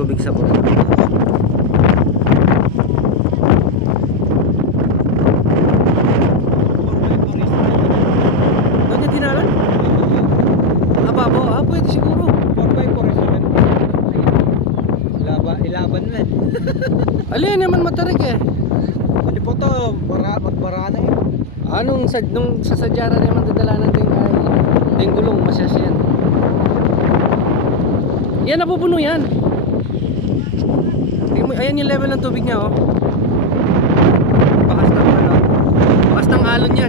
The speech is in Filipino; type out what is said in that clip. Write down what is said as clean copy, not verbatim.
tubig sa bura. Doon niya dinalan? Ababo, pwede siguro. 4x4 is naman. Ilaban na. Alin naman matarik eh. Ano po to? Magbara na yun. Nung sa sadyara naman dadalanan din ay din gulong masyasyan. Yan, napupuno yan. Ayan yung level ng tubig niya, oh. Bakas ng alon yan.